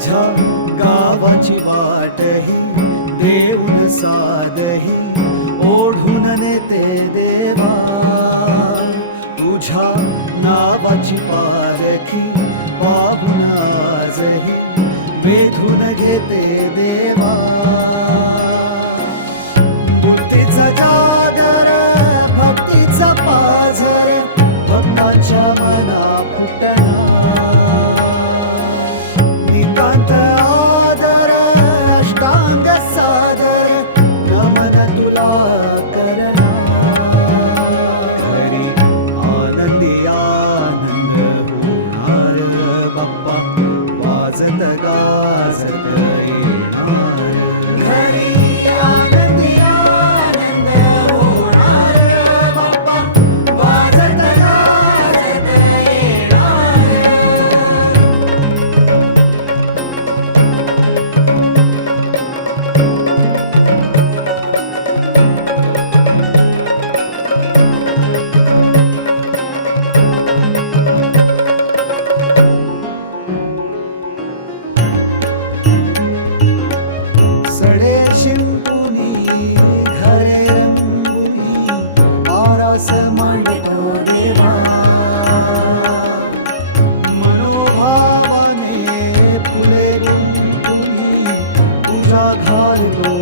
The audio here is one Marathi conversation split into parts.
माझ्या गावाची वाटही देऊन सादही ओढून नेते देवा. तुझ्या नावाची पाहून आजही वेधून घेते देवा मांडतो देवा मनोभावाने फुले गुंतुनी तुझा घालतो.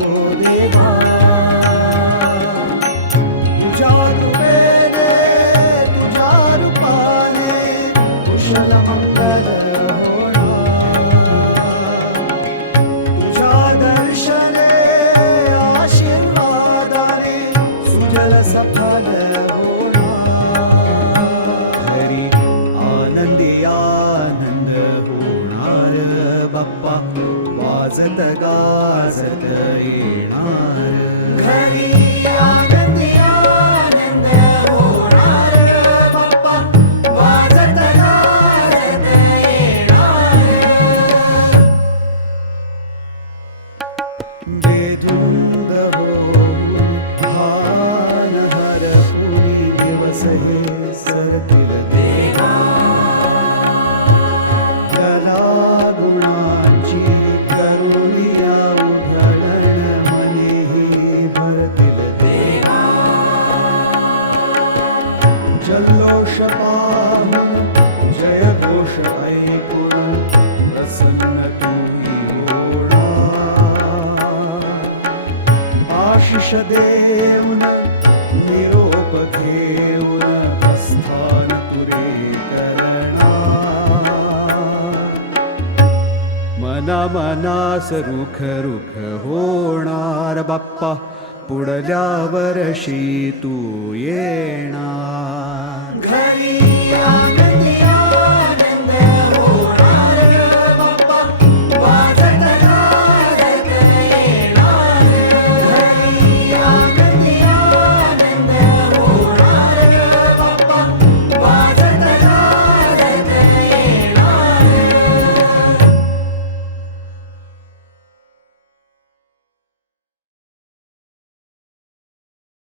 घरी आनंदी आनंद होणार बाप्पा. वाजत गाजत येणार. हरपुरी हे सरतील देवा त्याला गुणाची करुणिया उधळण मनेही भरतील देवा निरोप घेऊन प्रस्थान तुरे करणार. मना मनास रुख रुख होणार बाप्पा पुढल्या वर्षी तू येणार. घरी